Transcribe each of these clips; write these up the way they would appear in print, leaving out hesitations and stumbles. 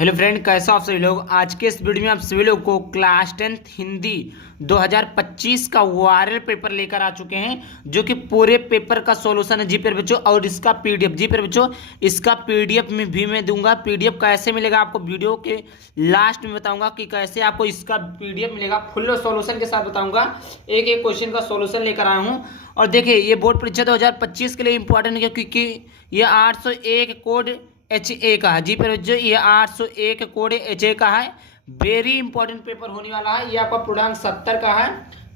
Hello friend, कैसे हो आप सभी लोग। आज के इस वीडियो में आप सभी लोग को क्लास 10th हिंदी 2025 का वायरल पेपर लेकर आ चुके हैं, जो कि पूरे पेपर का सॉल्यूशन है जी प्यारे बच्चों। और इसका पीडीएफ जी प्यारे बच्चों, इसका पीडीएफ में भी मैं दूंगा। पीडीएफ कैसे मिलेगा आपको वीडियो के लास्ट में बताऊंगा कि कैसे आपको इसका पीडीएफ मिलेगा। फुल सॉल्यूशन के साथ बताऊंगा, एक एक क्वेश्चन का सॉल्यूशन लेकर आया हूँ। और देखिए, ये बोर्ड परीक्षा 2025 के लिए इंपॉर्टेंट है, क्योंकि ये 801 कोड HA का है जी प्यारे बच्चों। ये 801 कोड HA का है। वेरी इंपॉर्टेंट पेपर होने वाला है। ये आपका पूर्णांक 70 का है।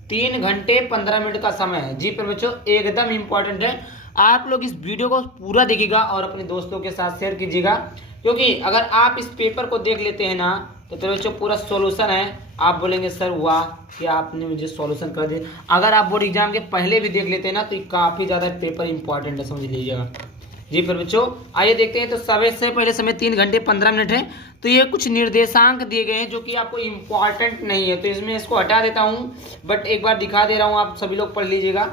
3 घंटे 15 मिनट का समय है जी प्यारे बच्चों, एकदम इंपॉर्टेंट है। आप लोग इस वीडियो को पूरा देखिएगा और अपने दोस्तों के साथ शेयर कीजिएगा, क्योंकि अगर आप इस पेपर को देख लेते हैं ना तो प्यारे बच्चों पूरा सॉल्यूशन है। आप बोलेंगे सर वाह कि आपने मुझे सॉल्यूशन कर दिया। अगर आप बोर्ड एग्जाम के पहले भी देख लेते हैं ना तो काफ़ी ज़्यादा पेपर इंपॉर्टेंट है, समझ लीजिएगा जी। फिर बच्चों आइए देखते हैं। तो समय से पहले समय 3 घंटे 15 मिनट है। तो ये कुछ निर्देशांक दिए गए हैं जो कि आपको इंपॉर्टेंट नहीं है, तो इसमें इसको हटा देता हूं, बट एक बार दिखा दे रहा हूं, आप सभी लोग पढ़ लीजिएगा।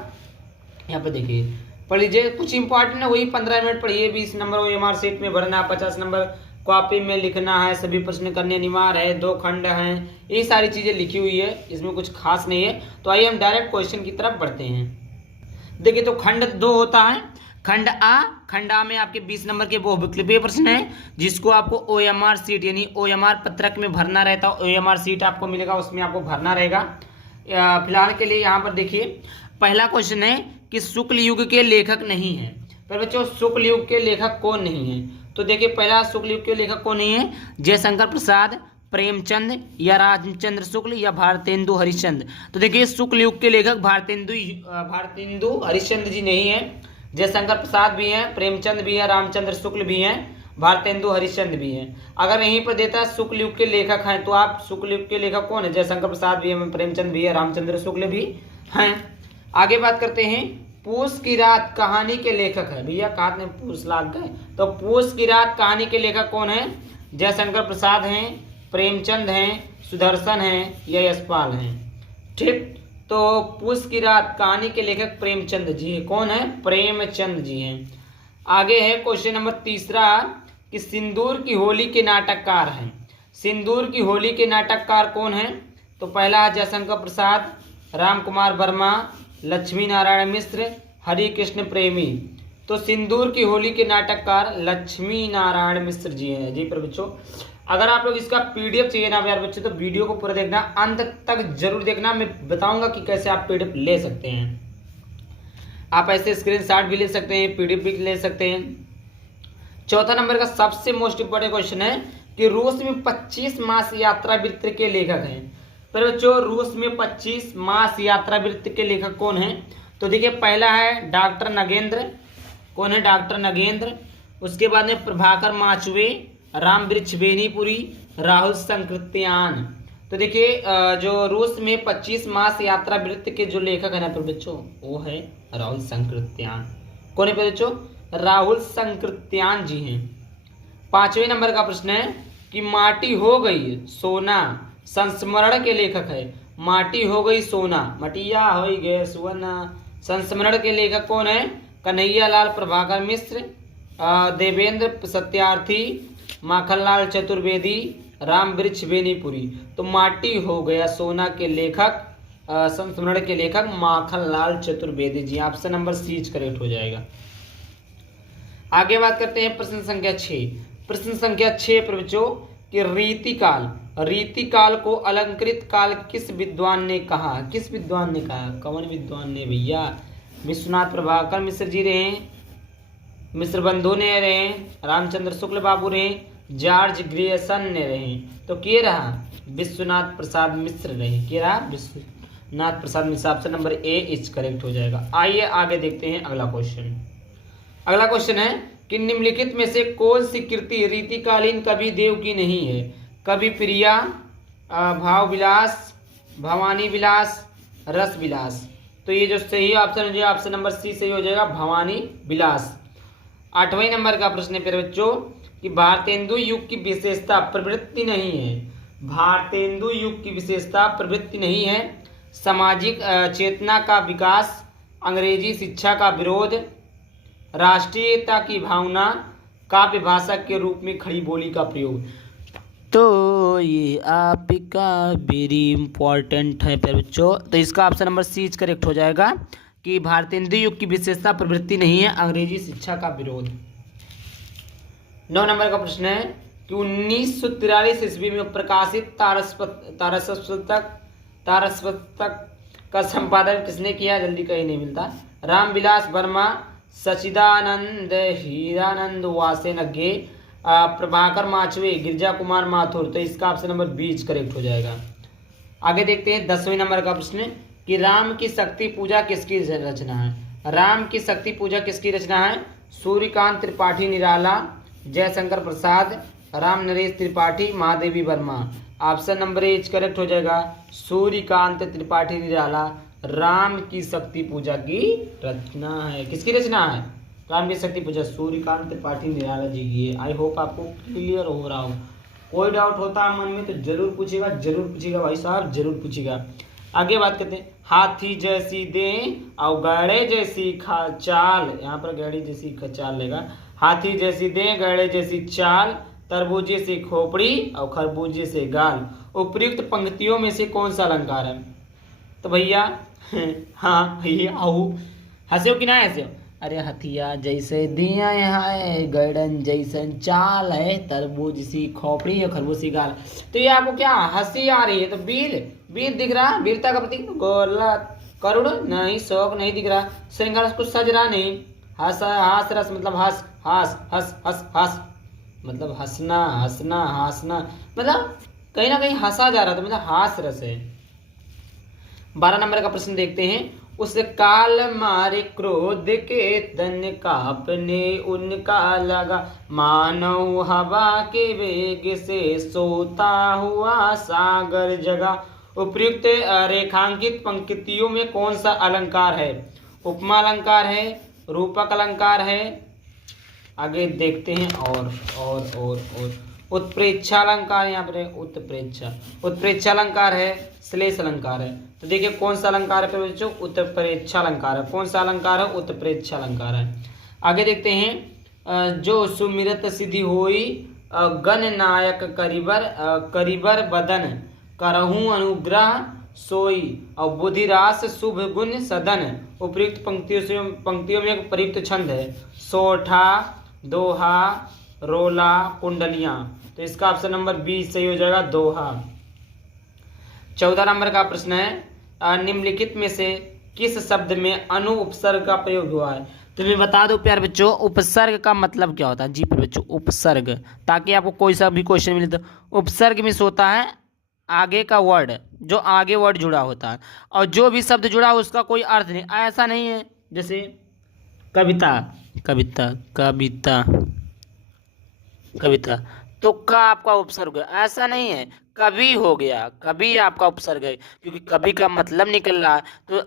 यहाँ पे देखिए, पढ़ लीजिए। कुछ इंपॉर्टेंट है वही 15 मिनट पढ़िए। 20 नंबर OMR शीट में भरना, 50 नंबर कॉपी में लिखना है, सभी प्रश्न करने अनिवार्य है, 2 खंड हैं, ये सारी चीजें लिखी हुई है, इसमें कुछ खास नहीं है। तो आइए हम डायरेक्ट क्वेश्चन की तरफ बढ़ते हैं। देखिए, तो खंड 2 होता है। खंड आ में आपके 20 नंबर के बहुविकल्पीय प्रश्न है, जिसको आपको OMR शीट यानी OMR पत्रक में भरना रहता है। OMR शीट आपको मिलेगा, उसमें आपको भरना रहेगा। फिलहाल के लिए यहाँ पर देखिए, पहला क्वेश्चन है कि शुक्ल युग के लेखक नहीं है। पर बच्चों, शुक्ल युग के लेखक कौन नहीं है? तो देखिए, पहला शुक्ल युग के लेखक कौन नहीं है? जयशंकर प्रसाद, प्रेमचंद या रामचंद्र शुक्ल या भारतेंदु हरिश्चंद्र। तो देखिए, शुक्ल युग के लेखक भारतेंदु हरिश्चंद्र जी नहीं है। जयशंकर प्रसाद भी हैं, प्रेमचंद भी हैं, रामचंद्र शुक्ल भी हैं, भारतेंदु हरिश्चंद्र भी हैं। अगर यहीं पर देता है शुक्ल युग के लेखक हैं, तो आप शुक्ल युग के लेखक कौन है? जयशंकर प्रसाद भी है, प्रेमचंद भी है, रामचंद्र शुक्ल भी हैं। आगे बात करते हैं। पूस की रात कहानी के लेखक है। भैया कहा ने पूस लाग गए, तो पूस की रात कहानी के लेखक कौन है? जयशंकर प्रसाद हैं, प्रेमचंद हैं, सुदर्शन हैं या यशपाल हैं। ठीक, तो पूस की रात कहानी के लेखक प्रेमचंद जी है। कौन है? प्रेमचंद जी हैं। आगे है क्वेश्चन नंबर 3 कि सिंदूर की होली के नाटककार हैं। सिंदूर की होली के नाटककार कौन है? तो पहला है जयशंकर प्रसाद, राम कुमार वर्मा, लक्ष्मी नारायण मिश्र, हरि कृष्ण प्रेमी। तो सिंदूर की होली के नाटककार लक्ष्मी नारायण मिश्र जी हैं जी। पर बच्चों, अगर आप लोग इसका पीडीएफ चाहिए ना यार बच्चे, तो वीडियो को पूरा देखना, अंत तक जरूर देखना। मैं बताऊंगा कि कैसे आप पीडीएफ ले सकते हैं। आप ऐसे स्क्रीनशॉट भी ले सकते हैं, पीडीएफ भी ले सकते हैं। चौथा नंबर का सबसे मोस्ट इंपोर्टेंट क्वेश्चन है कि रूस में 25 मास यात्रा वृत्त के लेखक हैं। पर बच्चों, रूस में 25 मास यात्रा वृत्त के लेखक कौन है? तो देखिए, पहला है डॉक्टर नगेंद्र। कौन है? डॉक्टर नगेंद्र। उसके बाद में प्रभाकर माचवे, राम वृक्ष बेनीपुरी, राहुल संकृत्यान। तो देखिए, जो रूस में 25 मास यात्रा वृत्त के जो लेखक है ना बच्चों, वो है राहुल संकृत्यान। कौन है बच्चों? राहुल संकृत्यान जी हैं। 5वें नंबर का प्रश्न है कि माटी हो गई सोना संस्मरण के लेखक है। माटी हो गई सोना, मटिया हो गए सोना, संस्मरण के लेखक कौन है? कन्हैया लाल प्रभाकर मिश्र, देवेंद्र सत्यार्थी, माखनलाल चतुर्वेदी, राम वृक्ष बेनीपुरी। तो माटी हो गया सोना के लेखक, संस्मरण के लेखक Makhanlal Chaturvedi ji. Option number C correct हो जाएगा। आगे बात करते हैं प्रश्न संख्या 6। प्रश्न संख्या 6 पर बच्चों कि रीतिकाल को अलंकृत काल किस विद्वान ने कहा? किस विद्वान ने कहा? कौन विद्वान ने भैया? विश्वनाथ प्रभाकर मिश्र जी रहे, मिश्र बंधु ने रहे, रामचंद्र शुक्ल बाबू रहे, जॉर्ज ग्रियर्सन ने रहे। तो के रहा? विश्वनाथ प्रसाद मिश्र रहे। के रहा? Vishwanath Prasad Mishra. Option number A is correct हो जाएगा। आइए आगे देखते हैं अगला क्वेश्चन। अगला क्वेश्चन है कि निम्नलिखित में से कौन सी कृति रीतिकालीन कवि देव की नहीं है? कवि प्रिया, भाव विलास, भवानी विलास, रस विलास। तो ये जो सही ऑप्शन हो जाएगा, ऑप्शन नंबर C सही हो जाएगा, भवानी विलास। 8वें नंबर का प्रश्न है फिर बच्चों कि भारतेंदु युग की विशेषता प्रवृत्ति नहीं है। भारतेंदु युग की विशेषता प्रवृत्ति नहीं है। सामाजिक चेतना का विकास, अंग्रेजी शिक्षा का विरोध, राष्ट्रीयता की भावना, काव्य भाषा के रूप में खड़ी बोली का प्रयोग। तो ये आपका वेरी इंपॉर्टेंट है प्यारे बच्चों। तो इसका ऑप्शन नंबर सी करेक्ट हो जाएगा कि भारतेंदु युग की विशेषता प्रवृत्ति नहीं है अंग्रेजी शिक्षा का विरोध। 9 नंबर का प्रश्न है कि 1943 ईस्वी में प्रकाशित तारस्वतक का संपादन किसने किया? जल्दी कहीं नहीं मिलता। रामविलास वर्मा, सचिदानंद हीरानंद वासेनगे, प्रभाकर माचवे, गिरजा कुमार माथुर। तो इसका ऑप्शन नंबर 20 करेक्ट हो जाएगा। आगे देखते हैं 10वें नंबर का प्रश्न कि राम की शक्ति पूजा किसकी रचना है? राम की शक्ति पूजा किसकी रचना है? Suryakant Tripathi Nirala, Jaishankar Prasad, Ram Naresh Tripathi, Mahadevi Varma. Option number H correct हो जाएगा। सूर्यकांत त्रिपाठी निराला राम की शक्ति पूजा की रचना है। किसकी रचना है? राम की शक्ति पूजा सूर्यकांत त्रिपाठी निराला जी की है। आई होप आपको क्लियर हो रहा हो। कोई डाउट होता है मन में तो जरूर पूछेगा भाई साहब, जरूर पूछेगा। आगे बात करते हैं। हाथी जैसी दे और गड़े जैसी चाल, यहाँ पर गड़े जैसी चाल लेगा। हाथी जैसी दे, गड़े जैसी चाल, तरबूजे से खोपड़ी और खरबूजे से गाल, उपयुक्त पंक्तियों में से कौन सा अलंकार है? तो भैया हाँ भैया आओ, हंसे हो कि ना हंसे हो? अरे हथिया जैसे दिया है, गड़न जैसन चाल है, तरबूज सी खोपड़ी और खरबूज सी गाल। तो ये आपको क्या हंसी आ रही है? तो वीर दिख रहा, वीरता का प्रतीक गोला, करुण नहीं, शोक नहीं दिख रहा, श्रृंगार कुछ सज रहा नहीं, हास रस मतलब हंस हंस हंस हंस हंस मतलब हंसना मतलब कहीं ना कहीं हंसा जा रहा था, मतलब हास रस है। 12 नंबर का प्रश्न देखते हैं। उस काल मारे क्रोध के तन कांपने उनका लगा, मानव हवा के वेग से सोता हुआ सागर जगा। उपयुक्त रेखांकित पंक्तियों में कौन सा अलंकार है? उपमा अलंकार है, रूपक अलंकार है। आगे देखते हैं और उत्प्रेक्षा अलंकार, यहाँ पर उत्प्रेक्षा अलंकार है, श्लेष अलंकार है। तो देखिए कौन सा अलंकार है बच्चों? उत्प्रेक्षा अलंकार है। कौन सा अलंकार है? उत्प्रेक्षा अलंकार है। आगे देखते हैं। जो सुमिरत सिद्धि होई, गण नायक करिबर बदन, करहूं अनुग्रह सोई, और बुधिरास शुभ गुण सदन। उपयुक्त पंक्तियों में प्रयुक्त छंद है सोठा, दोहा, रोला, कुंडलियां। तो इसका ऑप्शन नंबर 20 सही हो जाएगा, दोहा। 14 नंबर का प्रश्न है। निम्नलिखित में से किस शब्द में अनु उपसर्ग का प्रयोग हुआ है? तो मैं बता दूं प्यारे बच्चों, उपसर्ग का मतलब क्या होता है? जी प्यारे बच्चों, उपसर्ग, ताकि आपको कोई सा भी क्वेश्चन मिले तो उपसर्ग में होता है आगे का वर्ड, जो आगे वर्ड जुड़ा होता है, और जो भी शब्द जुड़ा हो उसका कोई अर्थ नहीं। ऐसा नहीं है जैसे कविता तो का आपका उपसर्ग है, ऐसा नहीं है। कभी हो गया, कभी आपका उपसर्ग है, क्योंकि कभी का मतलब निकल रहा है, तो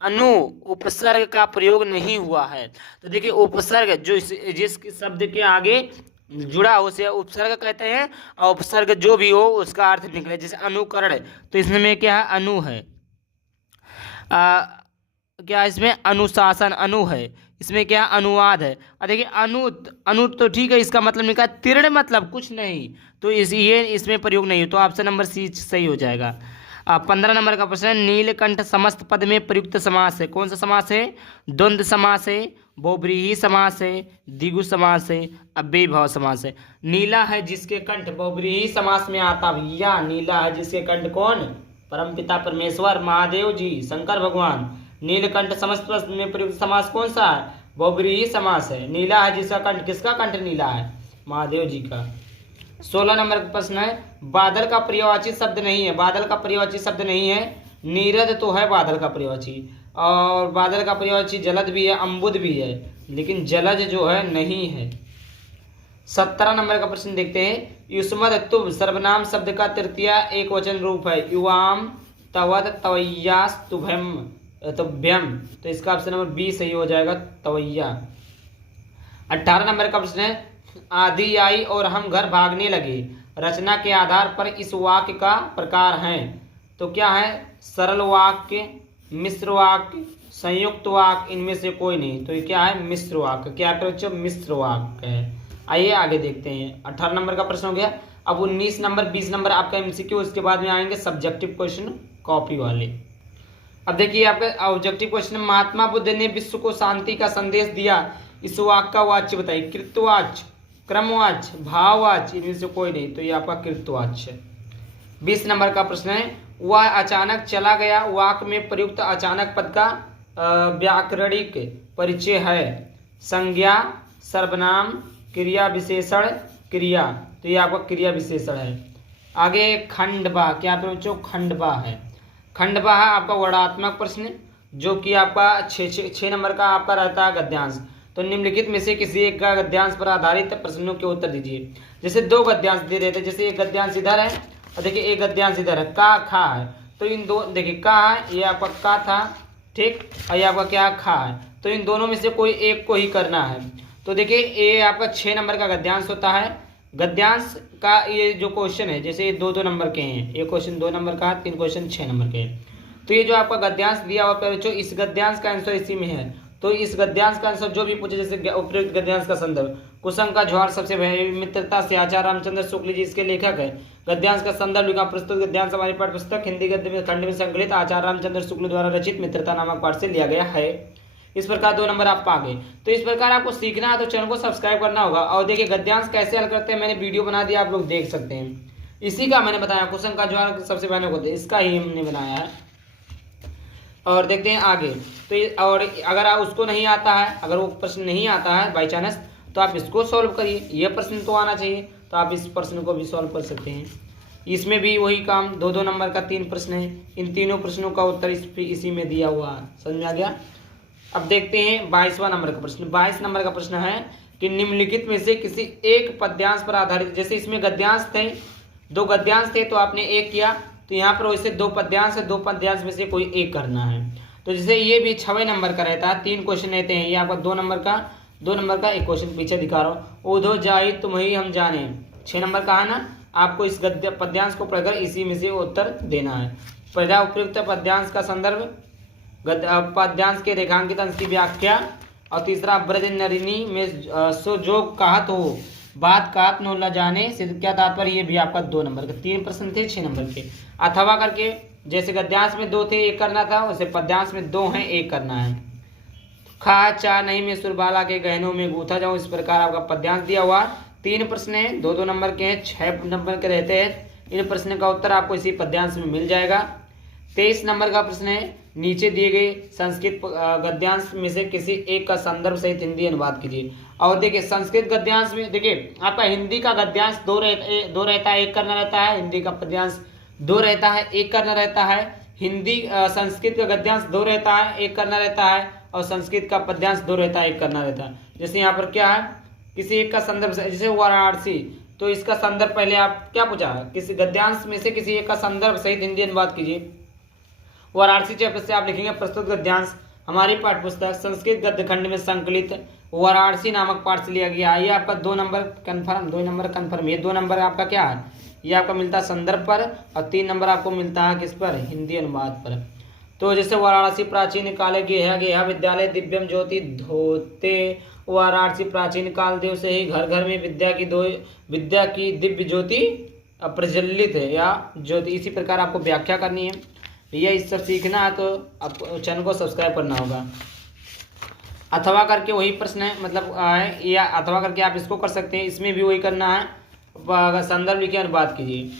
अनु उपसर्ग का प्रयोग नहीं हुआ है। तो देखिए उपसर्ग जो जिस शब्द के आगे जुड़ा हो उसे उपसर्ग कहते हैं, और उपसर्ग जो भी हो उसका अर्थ निकले। जैसे अनुकरण, तो इसमें क्या है? अनु है। क्या इसमें अनुशासन अनु है, इसमें क्या अनुवाद है। और देखिए अनु तो ठीक है, इसका मतलब निकला तीर्ण, मतलब कुछ नहीं, तो ये इसमें प्रयोग नहीं हो। तो ऑप्शन नंबर सी सही हो जाएगा। 15 नंबर का प्रश्न है। नीलकंठ समस्त पद में प्रयुक्त समास है। कौन सा समास है? द्वंद्व समास है, बहुव्रीहि समास है, द्विगु समास है, अव्ययीभाव समास है। नीला है जिसके कंठ बहुव्रीहि समास में आता भैया, नीला है जिसके कंठ कौन? परमपिता परमेश्वर महादेव जी, शंकर भगवान। नीलकंठ समस्त पद में प्रयुक्त समास कौन सा है? बहुव्रीहि समास है। नीला है जिसका कंठ, किसका कंठ नीला है? महादेव जी का। 16 नंबर का प्रश्न है। बादल का पर्यायवाची शब्द नहीं है। बादल का पर्यायवाची शब्द नहीं है। नीरद तो है बादल का पर्यायवाची, और बादल का पर्यायवाची जलद भी है, अम्बुद भी है, लेकिन जलज जो है नहीं है। 17 नंबर का प्रश्न देखते हैं। युष्मद तुभ सर्वनाम शब्द का तृतीय एक वचन रूप है। युवाम, तवद, तवैयास, तुभ्यम। तो इसका ऑप्शन नंबर 20 सही हो जाएगा, तवैया। 18 नंबर का प्रश्न है। आधी आई और हम घर भागने लगे, रचना के आधार पर इस वाक्य का प्रकार है। तो क्या है? सरल वाक्य, मिश्र वाक्य, संयुक्त वाक्य, इनमें से कोई नहीं। तो ये क्या है? मिश्र वाक्य। क्या बच्चों? मिश्र वाक्य है। आइए आगे देखते हैं। 18 नंबर का प्रश्न हो गया। अब 19 नंबर 20 नंबर आपका एमसीक्यू, उसके बाद में आएंगे सब्जेक्टिव क्वेश्चन कॉपी वाले। अब देखिए आपका ऑब्जेक्टिव क्वेश्चन, महात्मा बुद्ध ने विश्व को शांति का संदेश दिया, इस वाक्य का वाच्य बताइए। कृतवाच्य, क्रमवाच्य, भाववाच्य, इनमें से कोई नहीं, तो ये आपका कृतवाच्य है। 20 नंबर का प्रश्न है, वह अचानक चला गया, वाक्य में प्रयुक्त अचानक पद का व्याकरणिक परिचय है। संज्ञा, सर्वनाम, क्रिया विशेषण, क्रिया, तो ये आपका क्रिया विशेषण है। आगे खंडवा, क्या पे बच्चों खंडवा है। खंडवा है आपका वर्णात्मक प्रश्न, जो कि आपका 6 नंबर का आपका रहता है गद्यांश। तो निम्नलिखित में से किसी एक का गद्यांश पर आधारित प्रश्नों के उत्तर दीजिए। जैसे 2 गद्यांश दे रहे थे, जैसे एक गद्यांश इधर है और देखिए एक गद्यांश इधर है, का खा है, तो इन दो देखिए का है, ये आपका का था, ठीक, और ये आपका क्या खा है, तो इन दोनों में से कोई एक को ही करना है। तो देखिए ये आपका 6 नंबर का गद्यांश होता है। गद्यांश का ये जो क्वेश्चन है, जैसे ये 2-2 नंबर के हैं, ये क्वेश्चन 2 नंबर का है, 3 क्वेश्चन 6 नंबर के हैं। तो ये जो आपका गद्यांश दिया हुआ बच्चों, इस गद्यांश का आंसर इसी में है। तो इस गद्यांश का आंसर जो भी पूछे, जैसे उपयुक्त गद्यांश का संदर्भ, कुसुम का ज्वार सबसे मित्रता से, आचार्य रामचंद्र शुक्ल जी इसके लेखक है। गद्यांश का संदर्भ लिखा, प्रस्तुत गद्यांश हमारी पाठ्य पुस्तक हिंदी गद्य में खंड में संकलित आचार्य रामचंद्र शुक्ल द्वारा रचित मित्रता नामक पाठ से लिया गया है। इस प्रकार 2 नंबर आप पा गए। तो इस प्रकार आपको सीखना है तो चैनल को सब्सक्राइब करना होगा। और देखिए गद्यांश कैसे हल करते हैं, मैंने वीडियो बना दिया, आप लोग देख सकते हैं। इसी का मैंने बताया, कुसुम का ज्वार सबसे भयानक होते हैं, इसका ही हमने बनाया है। और देखते हैं आगे। तो और अगर आप उसको नहीं आता है, अगर वो प्रश्न नहीं आता है बाई चांस, तो आप इसको सॉल्व करिए। ये प्रश्न तो आना चाहिए, तो आप इस प्रश्न को भी सॉल्व कर सकते हैं। इसमें भी वही काम, 2-2 नंबर का 3 प्रश्न है। इन तीनों प्रश्नों का उत्तर इसी में दिया हुआ है। समझ में आ गया। अब देखते हैं 22वां नंबर का प्रश्न। 22 नंबर का प्रश्न है कि निम्नलिखित में से किसी एक पद्यांश पर आधारित, जैसे इसमें गद्यांश थे, 2 गद्यांश थे, तो आपने एक किया, तो यहाँ पर वैसे 2 पद्यांश है, 2 पद्यांश में से कोई एक करना है। तो जैसे ये भी 6वें नंबर का रहता है, 3 क्वेश्चन रहते हैं। ये आपका 2 नंबर का एक क्वेश्चन पीछे दिखा रहा हूँ। उधो जाई तुम ही हम जाने, 6 नंबर का है ना। आपको इस गद्य पद्यांश को पढ़कर इसी में से उत्तर देना है। पहला उपयुक्त पद्यांश का संदर्भ, पद्यांश के रेखांकित अंश की व्याख्या, और तीसरा ब्रज नरिनी में सो जो कहत हो बात कहत नो न जाने से क्या तात्पर्य। ये भी आपका 2 नंबर का 3 प्रश्न थे 6 नंबर के। अथवा करके, जैसे गद्यांश में 2 थे, 1 करना था, वैसे पद्यांश में 2 हैं, 1 करना है। खा चा नहीं में सुरबाला के गहनों में गूथा जाऊं, इस प्रकार आपका पद्यांश दिया हुआ। 3 प्रश्न है, 2-2 नंबर के हैं, 6 नंबर के रहते हैं। इन प्रश्न का उत्तर आपको इसी पद्यांश में मिल जाएगा। 23 नंबर का प्रश्न है, नीचे दिए गए संस्कृत गद्यांश में से किसी एक का संदर्भ सहित हिंदी अनुवाद कीजिए। और देखिए संस्कृत गद्यांश में देखिए आपका हिंदी का गद्यांश 2 रहता है, 1 करना रहता है। हिंदी का पद्यांश 2 रहता है, 1 करना रहता है। हिंदी संस्कृत का गद्यांश 2 रहता है, 1 करना रहता है। और संस्कृत का पद्यांश 2 रहता है, 1 करना रहता है। जैसे यहाँ पर क्या है, किसी एक का संदर्भ, जैसे वाराणसी, तो इसका संदर्भ पहले आप क्या पूछा, किसी गद्यांश में से किसी एक का संदर्भ सहित हिंदी अनुवाद कीजिए। वाराणसी चैप्टर से आप लिखेंगे प्रस्तुत गद्यांश हमारी पाठ्य पुस्तक संस्कृत गद्य खंड में संकलित वाराणसी नामक पाठ से लिया गया। ये आपका 2 नंबर कन्फर्म, 2 नंबर कन्फर्म। ये 2 नंबर आपका क्या है, ये आपका मिलता है संदर्भ पर, और 3 नंबर आपको मिलता है किस पर, हिंदी अनुवाद पर। तो जैसे वाराणसी प्राचीन काले गेहा विद्यालय दिव्यम ज्योति धोते, वाराणसी प्राचीन काल देव से ही घर घर में विद्या की दिव्य ज्योति प्रज्वलित है या ज्योति। इसी प्रकार आपको व्याख्या करनी है। ये इस सब सीखना है तो आपको चैनल को सब्सक्राइब करना होगा। अथवा करके वही प्रश्न है, मतलब है, या अथवा करके आप इसको कर सकते हैं। इसमें भी वही करना है, संदर्भ लिखे अनुवाद कीजिए।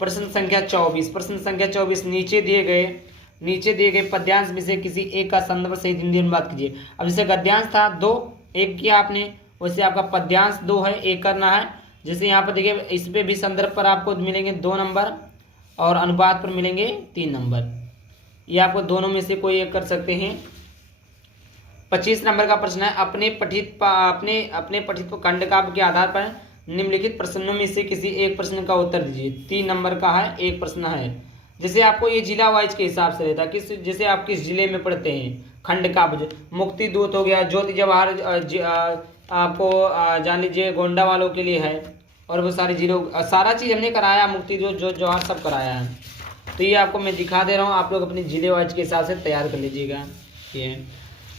प्रश्न संख्या 24। प्रश्न संख्या 24, नीचे दिए गए पद्यांश में से किसी एक का संदर्भ सहित हिंदी अनुवाद कीजिए। अब जैसे गद्यांश था 2, 1 किया आपने, वैसे आपका पद्यांश 2 है, 1 करना है। जैसे यहाँ पर देखिए इस पे भी संदर्भ पर आपको मिलेंगे 2 नंबर और अनुवाद पर मिलेंगे 3 नंबर। ये आपको दोनों में से कोई एक कर सकते हैं। 25 नंबर का प्रश्न है, अपने पठित खंड काव्य के आधार पर निम्नलिखित प्रश्नों में से किसी एक प्रश्न का उत्तर दीजिए। 3 नंबर का है, एक प्रश्न है। जैसे आपको ये जिला वाइज के हिसाब से रहता है, जैसे आप किस जिले में पढ़ते हैं, खंड काव्य। मुक्ति दूत हो गया, ज्योति जवाहर आपको जान लीजिए गोंडा वालों के लिए है, और वो सारे जिलों सारा चीज़ हमने कराया, मुक्ति जो जवाहर सब कराया है। तो ये आपको मैं दिखा दे रहा हूँ, आप लोग अपने जिले वाइज के हिसाब से तैयार कर लीजिएगा। ये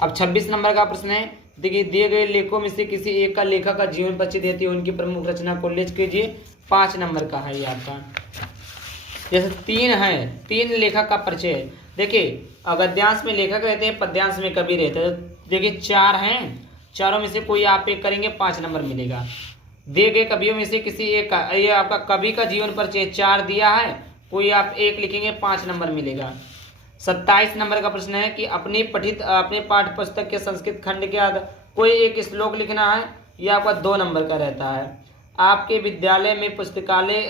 अब 26 नंबर का प्रश्न है, देखिए दिए गए लेखों में से किसी एक का लेखक का जीवन परिचय देती है, उनकी प्रमुख रचना को उल्लेख कीजिए। 5 नंबर का है ये आपका। जैसे 3 है, 3 लेखक का परिचय है। देखिए गद्यांश में लेखक रहते हैं, पद्यांश में कवि रहते हैं। देखिए 4 हैं, चारों में से कोई आप एक करेंगे 5 नंबर मिलेगा। दिए गए कवियों में से किसी एक का, ये आपका कवि का जीवन परिचय 4 दिया है, कोई आप एक लिखेंगे 5 नंबर मिलेगा। 27 नंबर का प्रश्न है कि अपने पाठ्य पुस्तक के संस्कृत खंड के आधार कोई एक श्लोक लिखना है, यह आपका 2 नंबर का रहता है। आपके विद्यालय में पुस्तकालय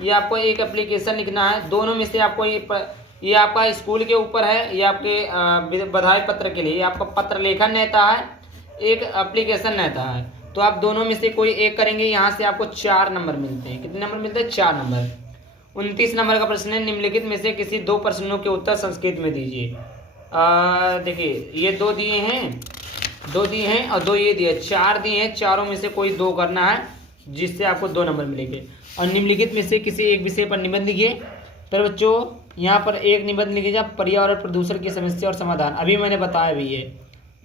ये आपको एक एप्लीकेशन लिखना है, दोनों में से आपको ये आपका स्कूल के ऊपर है, ये आपके बधाई पत्र के लिए, ये आपका पत्र लेखन रहता है, एक एप्लीकेशन रहता है। तो आप दोनों में से कोई एक करेंगे, यहाँ से आपको 4 नंबर मिलते हैं। कितने नंबर मिलते हैं? 4 नंबर। 29 नंबर का प्रश्न है, निम्नलिखित में से किसी 2 प्रश्नों के उत्तर संस्कृत में दीजिए। देखिए ये 2 दिए हैं, 2 दिए हैं और 2 ये दिए, 4 दिए हैं, चारों में से कोई 2 करना है जिससे आपको 2 नंबर मिलेंगे। और निम्नलिखित में से किसी एक विषय पर निबंध लिखिए। तो बच्चों यहाँ पर एक निबंध लिखिएगा, पर्यावरण प्रदूषण की समस्या और समाधान। अभी मैंने बताया भी है,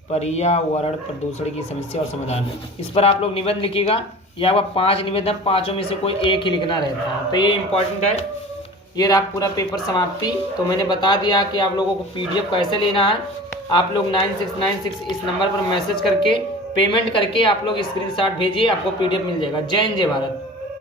पर्यावरण प्रदूषण की समस्या और समाधान, इस पर आप लोग निबंध लिखिएगा। या आपका 5 निबंध है, 5 में से कोई एक ही लिखना रहता है, तो ये इंपॉर्टेंट है। ये रहा पूरा पेपर समाप्ति। तो मैंने बता दिया कि आप लोगों को PDF कैसे लेना है। आप लोग 9696 इस नंबर पर मैसेज करके पेमेंट करके आप लोग स्क्रीनशॉट भेजिए, आपको PDF मिल जाएगा। जय हिंद, जय भारत।